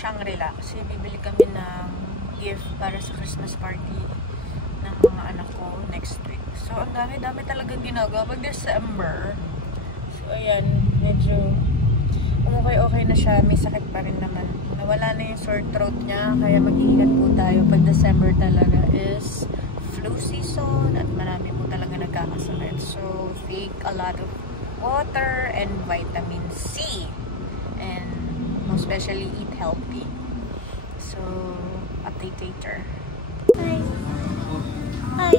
Shangri-La kasi bibili kami ng gift para sa Christmas party ng mga anak ko next week. So, ang dami-dami talagang ginagawa pag December. So, ayan, medyo okay na siya. May sakit pa rin naman. Nawala na yung sore throat niya, kaya mag-iingat po tayo. Pag December talaga is flu season at marami po talaga nagkakasakit. So, take a lot of water and vitamin C. And most especially eat healthy. So, update later. Hi! Hi!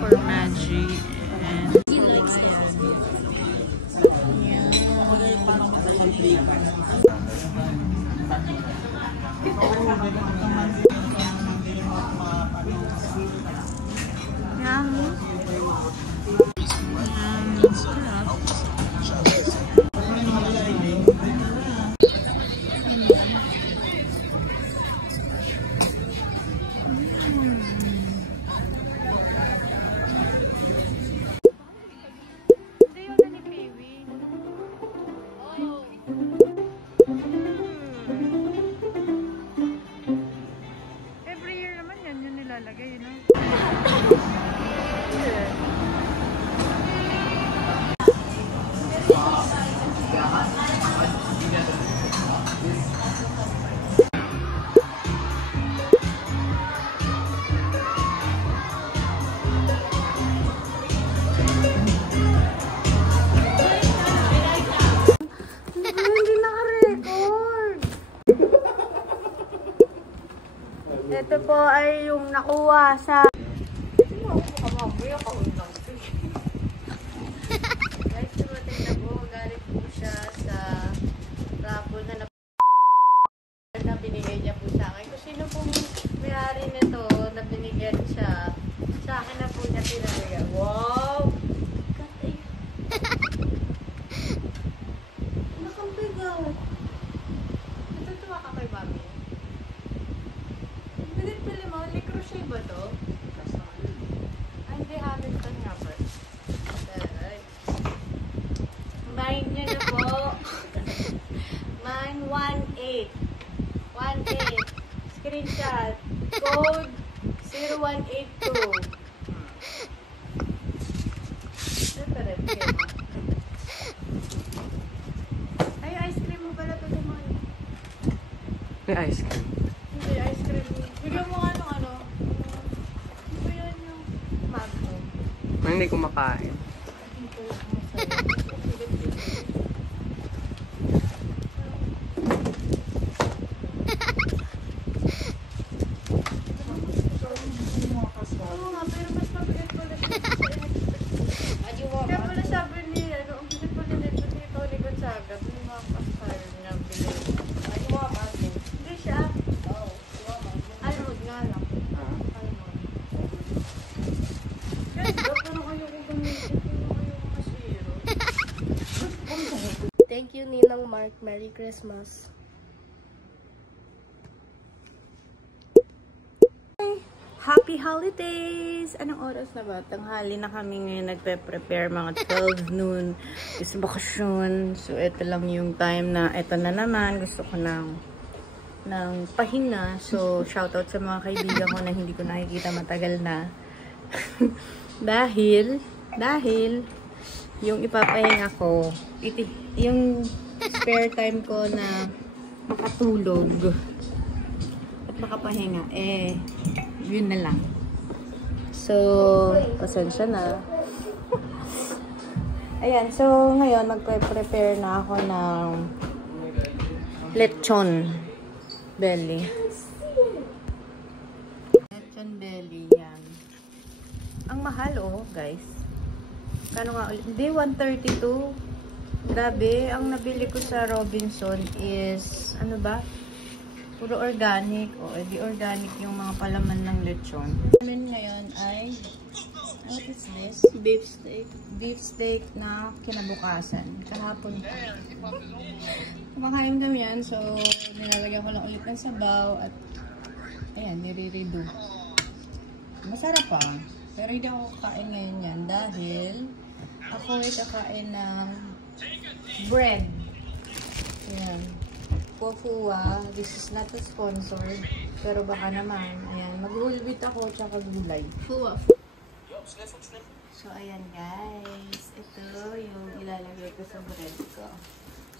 For Maggie and he likes this. Ito po ay yung nakuha sa... Guys, dumating na po. Galing po siya sa raffle na binigay niya po sa akin. Kung sino pong may-ari nito na binigyan siya, sa akin na po niya pinabigyan. Wow! Nakabigat. Natutuwa ka kay Mami? Pili mo, Le Creuset ba to? Ay, hindi, Hamilton nga ba? Mine niya na po. Mine 18. 18. Screenshot. Code 0182. Ito rin. Ay, ice cream mo pala ito naman. May ice cream. Hindi, ice cream. Bigyan mo nga nung ano. Ano ba yan yung Magnum? Hindi kumakain. Oo nga, pero mas mabigat pala siya. Kaya pala sabi ni, ano, ang bigat pala nito dito, ni Gonzaga. Yung mga pasal niya bigat. Hindi siya. Almond nga lang. Almond. Ganda, parang ayoko gamitin. Ayoko masiro. Thank you, Ninang Mark. Merry Christmas. Happy holidays! Anong oras na ba? Tanghali na kami ngayon nagpe-prepare mga 12 noon. Is bakasyon. So, ito lang yung time na ito na naman. Gusto ko ng pahinga. So, shoutout sa mga kaibigan ko na hindi ko nakikita matagal na. dahil yung ipapahinga ko, yung spare time ko na makatulog at makapahinga, yun na lang. So, pasensya na. Ayan, so ngayon magpe-prepare na ako ng lechon belly. Lechon belly, yan. Ang mahal, oh, guys. Kano nga ulit? Hindi, 132. Grabe, ang nabili ko sa Robinson is, ano ba? Puro organic. O, edi organic yung mga palaman ng lechon. Namin ngayon ay, What is this? Beef steak. Beef steak na kinabukasan. Kahapon pa. Kumakain kami yan. So, nilalagyan ko lang ulit ng sabaw. At, ayan, nire-redo. Masarap pa. Pero hindi ako kakain ngayon yan. Dahil, ako ay kakain ng bread. Ayan. Fuwa. This is not a sponsored. Pero baka naman. Ayan. Mag-whole ako tsaka gulay. Fuwa. So, ayan guys. Ito yung ilalagay ko sa bread ko.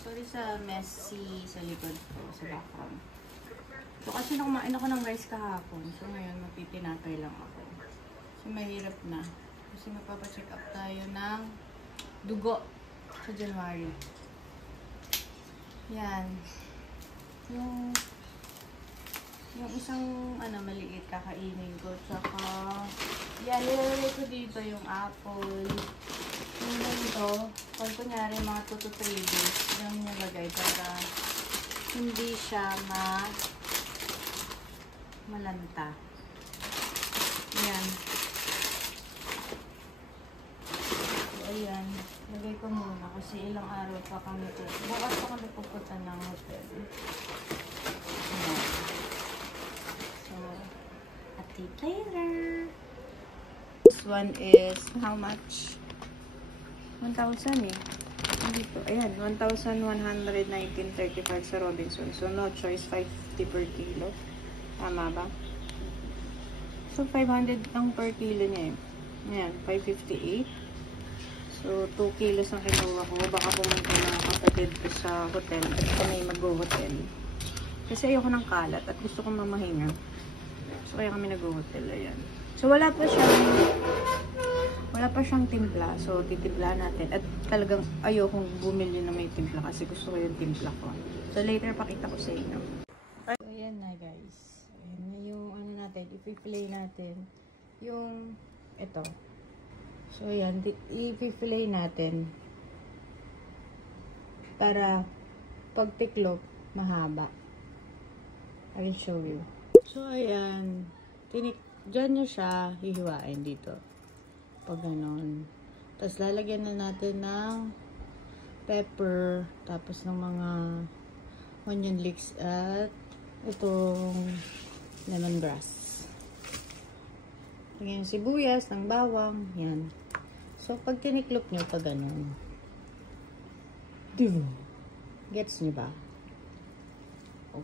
Sorry sa messy sa likod ko, sa background. So, kasi kumain ako ng rice kahapon. So, ngayon mapitinapay lang ako. So, mahirap na. Kasi magpapacheck up tayo ng dugo sa January. Yan. Yung isang maliit kakainin ko. Tsaka, yan, nilalagay ko dito yung apple. Yung ganito, kung kunyari mga 2 to 3 days, yung nilagay para hindi siya malanta. Yan. So, ayan. Lagay ko muna kasi ilang araw pa kami po. Bukas pa kami pupunta ng hotel. Ayan. So, at it later. This one is how much? 1,000 eh. Dito. Ayan, 1,119.35 sa Robinson. So, no choice, 550 per kilo. Tama ba? So, 500 ang per kilo niya eh. Ayan, 558. So, 2 kilos ang kinuha ko. Baka pumunta na kapatid ko sa hotel at kami mag-hotel. Kasi ayoko ng kalat at gusto kong mamahinga. So, kaya kami nag-hotel. Ayan. So, wala pa siyang timpla. So, titimpla natin. At talagang ayokong bumili na may timpla kasi gusto ko yung timpla ko. So, later pakita ko sa inyo. So, ayan na guys. Ayan na yung natin. I-fillet natin. Yung ito. So, ayan. I-fillet natin. Para pag tiklop, mahaba. I will show you. So, ayan. Diyan nyo siya hihiwain dito. Pag ganon. Tapos, lalagyan na natin ng pepper. Tapos, ng mga onion leeks at itong lemongrass. Lagyan yung sibuyas, ng bawang. Yan. So, pag tiniklop nyo, pag ganon. Diba? Gets nyo ba?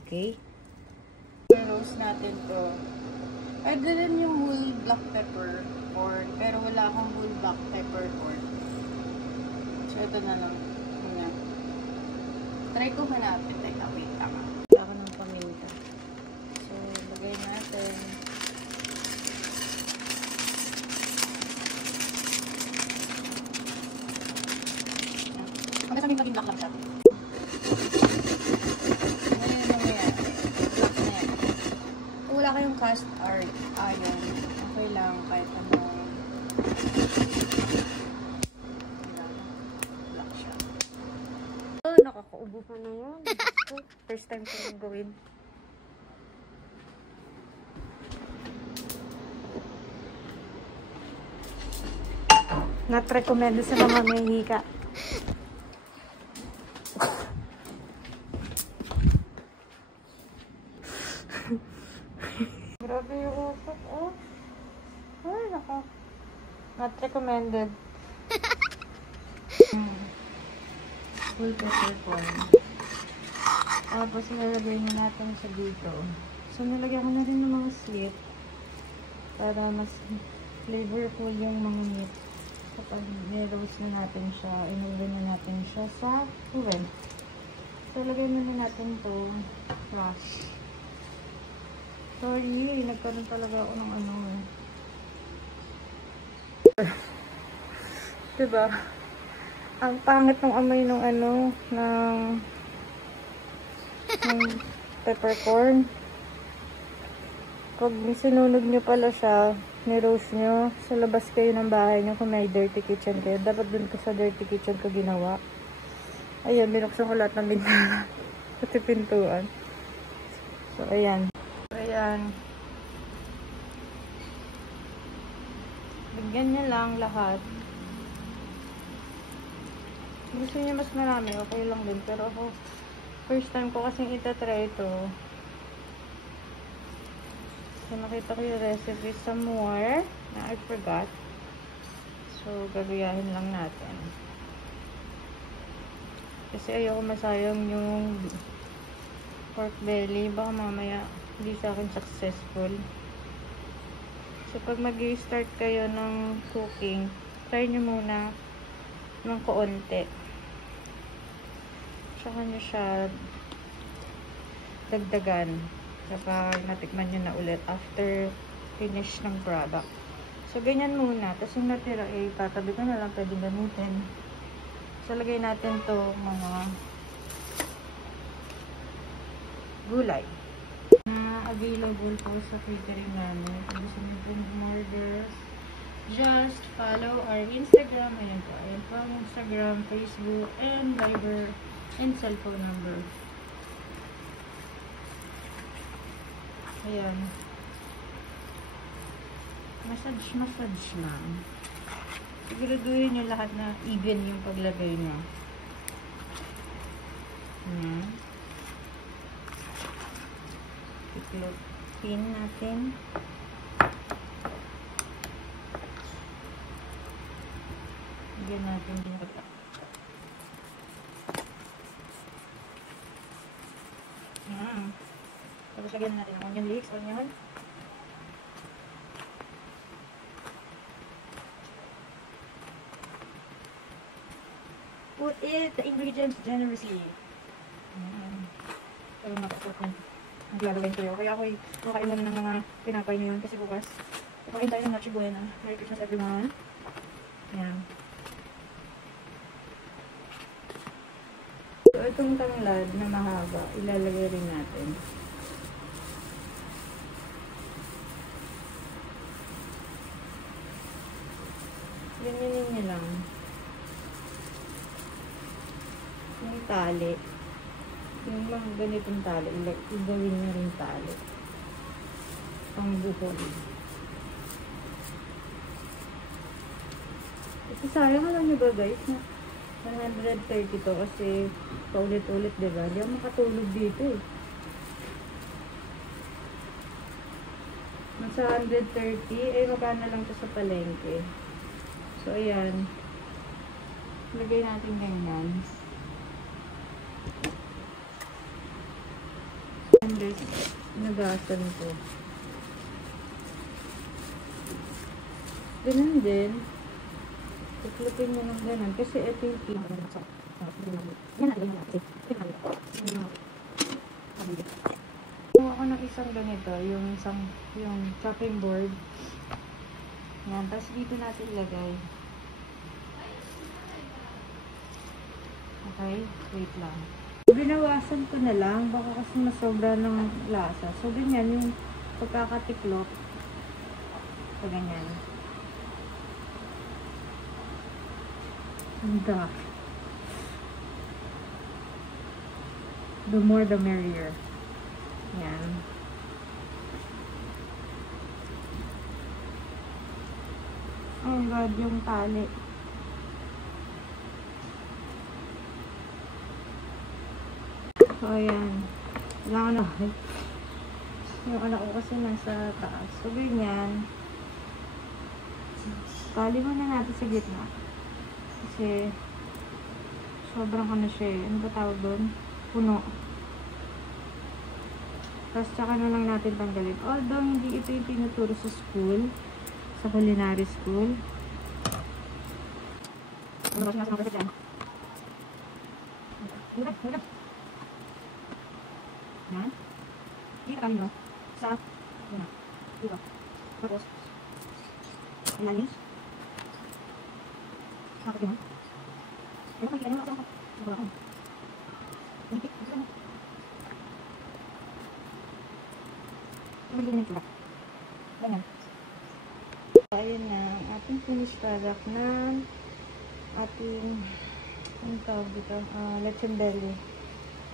Okay? Roast natin to. Pwede rin yung whole black pepper corn, pero wala akong whole black pepper corn. So, ito na lang. Muna. Try ko hanapin. Teka, wait lang. Wala ko ng paminta. So, lagay natin. Ang sabi maging black lang siya. Wala kayong cast iron. Okay lang kahit ano. Black siya. Oh, nakakaubo pa na yun. First time ko yung gawin. Not recommended sa mga may hika. Grabe yung usap, oh. Ay, naka. Not recommended. Full pepper corn. Tapos, nilagay na natin sa dito. So, nilagyan ko na rin ng mga slit. Para mas flavorful yung mga meat. Kapag niroast na natin siya, inulin na natin siya sa oven. So, lagay na natin to crush. Sorry, nagkaroon talaga ako ng ano eh. Diba? Ang pangit ng amoy ng ano, ng peppercorn. Pag sinunog nyo pala siya, ni-roast nyo, sa labas kayo ng bahay nyo kung may dirty kitchen kayo. Dapat dun ko sa dirty kitchen ko ginawa. Ayan, binuksan ko lahat ng bintana. Pati pintuan. So, ayan. Ayan. Ganyan lang lahat. Gusto niya mas marami, okay lang din. Pero ako, first time ko kasing itatry ito. So, nakita ko yung recipe sa more na I forgot. So, gagayahin lang natin. Kasi ayoko masayang yung pork belly. Baka mamaya hindi sa akin successful. So, pag mag-i-start kayo ng cooking, try nyo muna ng kaunti. Tsaka nyo siya dagdagan kapag natikman nyo na ulit after finish ng product. So, ganyan muna. Tapos yung natira, tatabi ko na lang, pwede gamitin. So, lagay natin to mga gulay na available po sa catering namin. Kung gusto nyo pong order, just follow our Instagram. Ayan po. Ayan po ang Instagram, Facebook, and Viber, and cellphone number. Ayan. Massage lang. Siguraduhin nyo lahat na even yung paglagay nyo. Ayan. I-close pin natin. Lagyan natin din ito. Tapos lagyan natin ang onion leeks, onion. Put the ingredients generously. Pero makasot na. Ang gagawin ko yun. Kaya ako'y makain muna ng mga pinapay niyo yun. Kasi bukas, pakain tayo ng Noche Buena. Merry Christmas everyone. Ayan. So, itong tanglad na mahaba, ilalagay rin natin. Ganyanin niyo lang. Yung tali. Yung mga ganitong tali, igawin nyo rin tali. Pang buhol. Ito sayang alam nyo ba guys, na 130 to kasi paulit-ulit, diba? Di ako makatulog dito eh. Nasa 130, magkano lang to sa palengke. So, ayan. Lagay natin ganyan. And this, nagasan ko. Ganun din. Tuklupin nyo ng ganun. Kasi ito yung pinaka. Kung ako ng isang ganito, yung chopping board. Yan. Tapos dito natin ilagay. Okay? Wait lang. Binawasan ko na lang. Baka kasi masobra ng lasa. So, ganyan yung pagkakatiklop. So, ganyan. Ganda. The more the merrier. Yan. Oh God, yung tali. So, ayan. Kailangan na. Yung anak ko kasi nasa taas. So, ganyan. Tali mo na natin sa gitna. Kasi, sobrang ano siya eh. Ano ba tawag doon? Puno. Tapos, tsaka na lang natin tanggalin. Although, hindi ito yung tinuturo sa school. Sa culinary school. Ano ba siya natin dyan? Huwag. Yan. Dito kami mo. Sa, yun. Dito. Tapos, ilalim. Bakit yun? Ewan ko, ilalim ako. Wala ko. Nipik. Dito mo. Tumagin na ito. Ganyan. Ayun na, ang ating finished product na ating, ang tawag dito, lechon belly.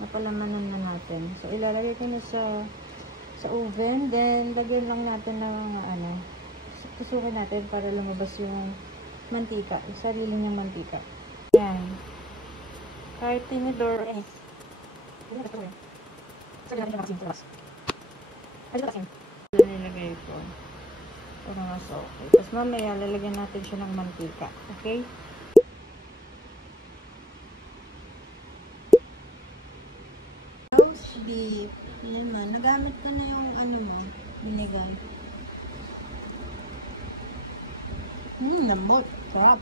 Napalamanan na natin. So, ilalagay ko na sa oven. Then, lagyan lang natin ng mga tusukin natin para lumabas yung mantika. Yung sarili niyang mantika. Yan. Kahit tinidor eh. Nilagay ko. Para mas okay. Tapos mamaya, lalagyan natin siya ng mantika. Okay? Roast beef. Yan man. Nagamit ko na yung ano mo. Binigay. Lambot. Sarap.